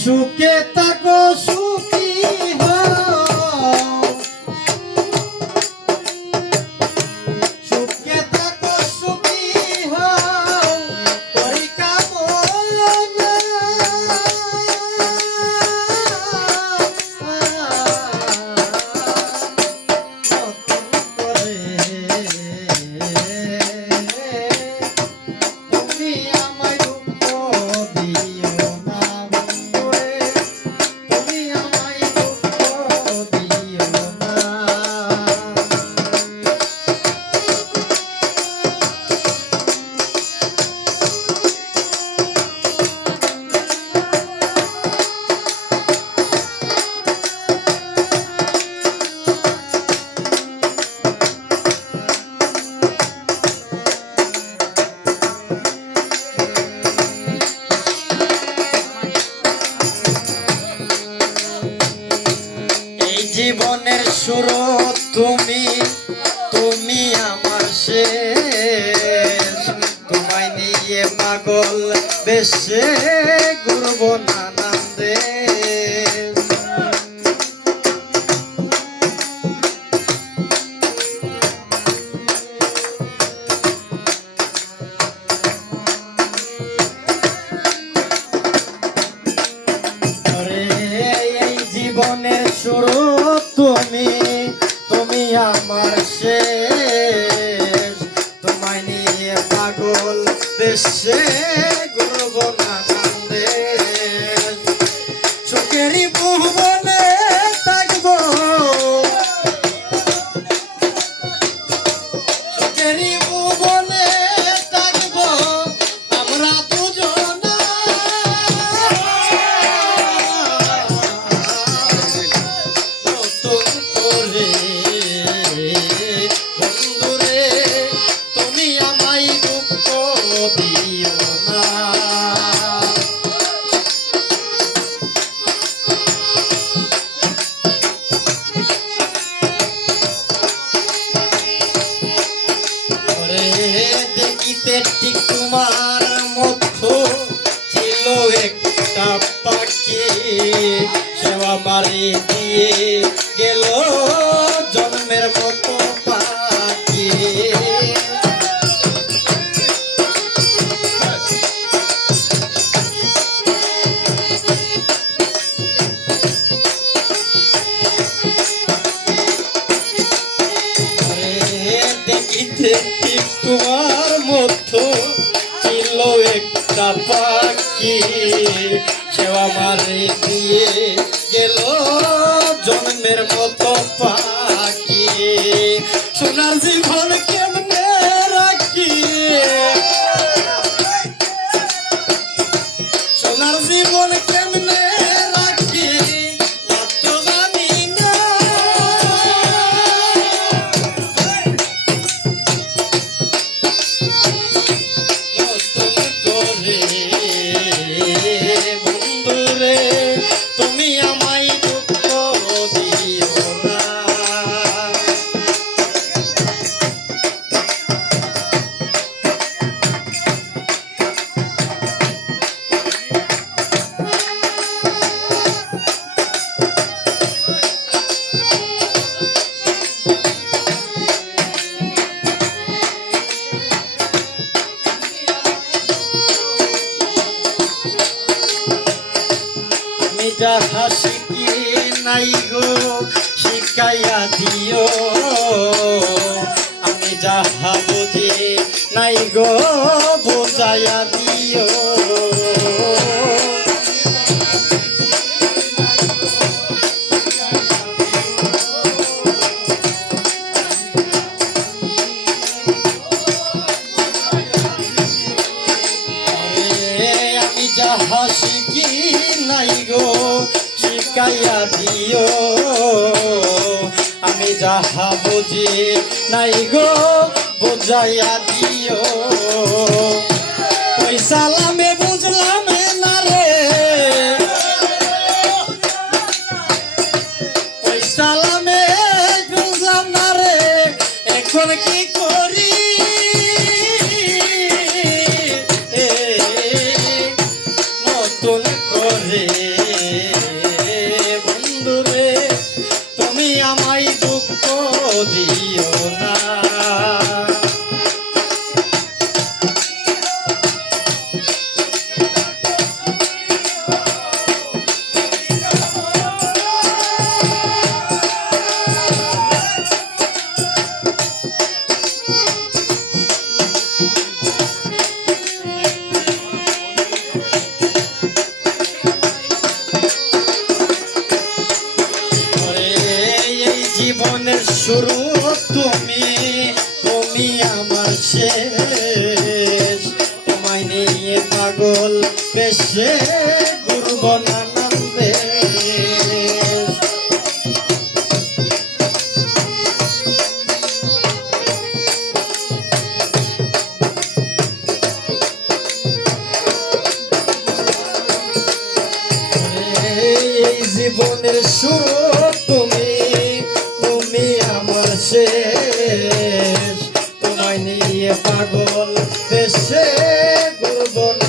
সুখে থাকো সুখী হও, সুখে থাকো সুখী হও, করি কামনা নতুন করে তুমি আমায় দুঃখ দিও না বন্ধুরে, তুমি আমায় দুঃখ দিও না। জীবনের শুরু তুমি, তুমি আমার শেষ, তোমায় নিয়ে পাগল বেশে ঘুরব নানান দেশ। এই জীবনের শুরু তুমি, তুমি আমার শেষ, তোমায় নিয়ে পাগল বেশে ঘুরব নানান দেশ। সুখেরই ভুবনে থাকবো, সুখেরই ভুবনে থাকবো আমরা দুজনা, নতুন করে বন্ধুরে তুমি আমায় দুঃখ দিও না। ওরে দেখিতে ঠিক তোমার মতো ছিল একটা পাখি, সেও আমারে দিয়ে গেল জন্মের মতো পাখি। দেখিতে ঠিক তোমার মতো ছিল একটা পাখি, সেও আমারে দিয়ে গেল জন্মের মতো পাখি। সোনার জীবন কেমনে রাখি, সোনার জীবন কেমনে রাখি এত জানি না। নতুন করে বন্ধুরে তুমি আমায় দুঃখ দিও না। আমি যাহা শিখি নাই গো শিখাইয়া দিও, আমি যাহা বুঝি নাই গো বুঝাইয়া দিও। আমি যাহা শিখি নাই গো শিখাইয়া দিও, আমি যাহা বুঝি নাই গো বুঝাইয়া দিও। ওই সালামে বুঝলাম না রে, ওই সালামে বুঝলাম না রে, এখন কি করি নতুন করে শেষ তোমায় নিয়ে পাগল বেশে ঘুরব নানান দেশ। এই জীবনের শুরু তুমি, তুমি আমার শেষ তোমায় নিয়ে পাগল বেশে ঘুরব না।